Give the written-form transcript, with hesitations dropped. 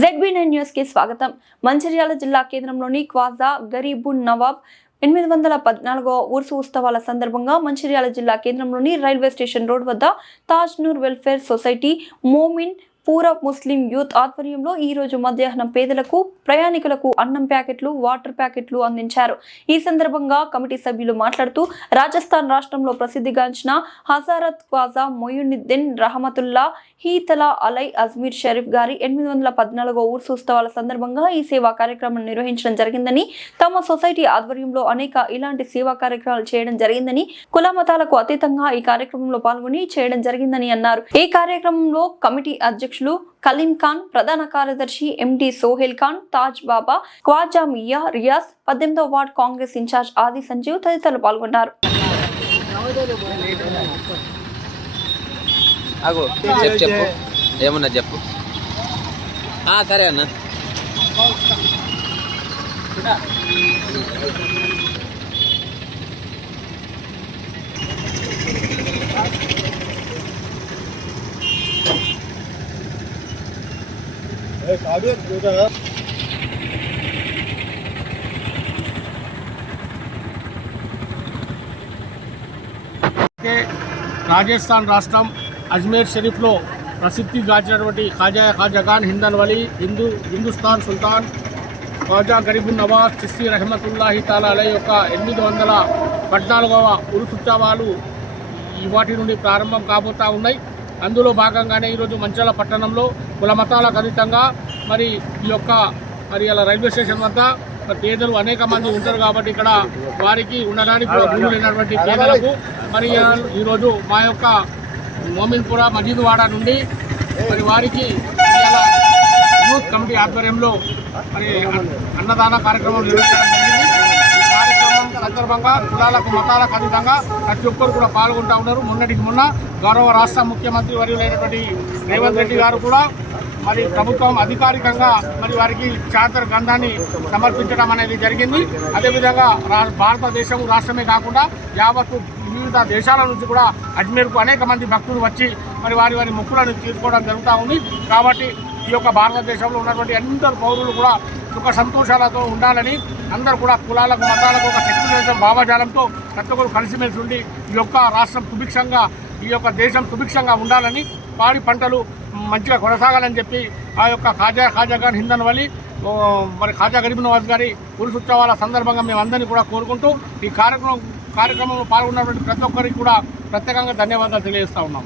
ZB9 news కి స్వాగతం. మంచిర్యాల జిల్లా కేంద్రంలోని క్వాజా గరీబున్ నవాబ్ 814వ ఉర్సు ఉత్సవాల సందర్భంగా మంచిర్యాల జిల్లా కేంద్రంలోని రైల్వే స్టేషన్ రోడ్ వద్ద Taj Noor welfare society Momin Pura Muslim youth ఆధ్వర్యంలో ఈ రోజు మధ్యాహ్నం పేదలకు ప్రయాణికులకు అన్నం ప్యాకెట్లు వాటర్ ప్యాకెట్లు అందించారు. ఈ సందర్భంగా కమిటీ సభ్యులు మాట్లాడుతూ రాజస్థాన్ రాష్ట్రంలో ప్రసిద్ధిగాంచిన హజరత్ ఖ్వాజా మొయినుద్దీన్ రహమతుల్లా హీతలా అలై అజ్మీర్ షరీఫ్ గారి 814వ ఉర్సు ఉత్సవాల సందర్భంగా ఈ సేవా కార్యక్రమం నిర్వహించడం జరిగిందని, తమ సొసైటీ ఆధ్వర్యంలో అనేక ఇలాంటి సేవా కార్యక్రమాలు చేయడం జరిగిందని, కుల మతాలకు అతీతంగా ఈ కార్యక్రమంలో పాల్గొని చేయడం జరిగిందని అన్నారు. ఈ కార్యక్రమంలో కమిటీ అధ్యక్షులు కలీం ఖాన్, ప్రధాన కార్యదర్శి MD సోహెల్ ఖాన్, తాజ్ బాబా, ఖ్వాజా మియా రియాజ్, 18వ వార్డ్ కాంగ్రెస్ ఇన్ఛార్జ్ ఆది సంజీవ్ తదితరులు పాల్గొన్నారు. చెప్పు ఏమన్నా చెప్పు. సరే అన్న. రాజస్థాన్ రాష్ట్రం అజ్మీర్ షరీఫ్లో ప్రసిద్ధిగాంచినటువంటి ఖాజా ఖాన్ హిందన్ వలి హిందుస్థాన్ సుల్తాన్ ఖ్వాజా గరీబున్ నవాబ్ చిస్తి రహమతుల్లాహి తాలా అలై యొక్క 814వ ఉరుసు ఉత్సవాలు వాటి నుండి ప్రారంభం కాబోతా ఉన్నాయి. అందులో భాగంగానే ఈరోజు మంచిర్యాల పట్టణంలో కుల మతాలకు అతీతంగా మరి ఈ యొక్క ఇలా రైల్వే స్టేషన్ వద్ద పేదలు అనేక మంది ఉంటారు కాబట్టి ఇక్కడ వారికి ఉండడానికి భూములు లేనటువంటి పేదలకు మరి ఈరోజు మా యొక్క మోమిన్పుర మజీద్ వాడ నుండి మరి వారికి యూత్ కమిటీ ఆధ్వర్యంలో మరి అన్నదాన కార్యక్రమం నిర్వహించడం జరిగింది. ఈ కార్యక్రమం సందర్భంగా కులాలకు మతాలకు అతీతంగా ప్రతి ఒక్కరు కూడా పాల్గొంటూ ఉన్నారు. మొన్నటికి మొన్న గౌరవ రాష్ట్ర ముఖ్యమంత్రి వర్యులైనటువంటి రేవంత్ రెడ్డి గారు కూడా మరి ప్రభుత్వం అధికారికంగా మరి వారికి చార్టర్ గ్రంథాన్ని సమర్పించడం అనేది జరిగింది. అదేవిధంగా భారతదేశం రాష్ట్రమే కాకుండా యావత్తు వివిధ దేశాల నుంచి కూడా అజ్మీర్కు అనేక మంది భక్తులు వచ్చి మరి వారి మొక్కులను తీర్చుకోవడం జరుగుతూ ఉంది. కాబట్టి ఈ యొక్క భారతదేశంలో ఉన్నటువంటి అందరు పౌరులు కూడా సుఖ సంతోషాలతో ఉండాలని, అందరూ కూడా కులాలకు మతాలకు ఒక సెక్యులరిజం భావజాలంతో ప్రతి ఒక్కరు కలిసిమెలిసి ఉండి ఈ యొక్క రాష్ట్రం సుభిక్షంగా, ఈ యొక్క దేశం సుభిక్షంగా ఉండాలని, పాడి పంటలు మంచిగా కొనసాగాలని చెప్పి ఆ యొక్క ఖాజా ఖాన్ హిందన్ వలి మరి ఖాజా గరీబ్ నవాజ్ గారి ఉరుసు ఉత్సవాల సందర్భంగా మేమందరినీ కూడా కోరుకుంటూ ఈ కార్యక్రమంలో పాల్గొన్నటువంటి ప్రతి ఒక్కరికి కూడా ప్రత్యేకంగా ధన్యవాదాలు తెలియజేస్తా ఉన్నాం.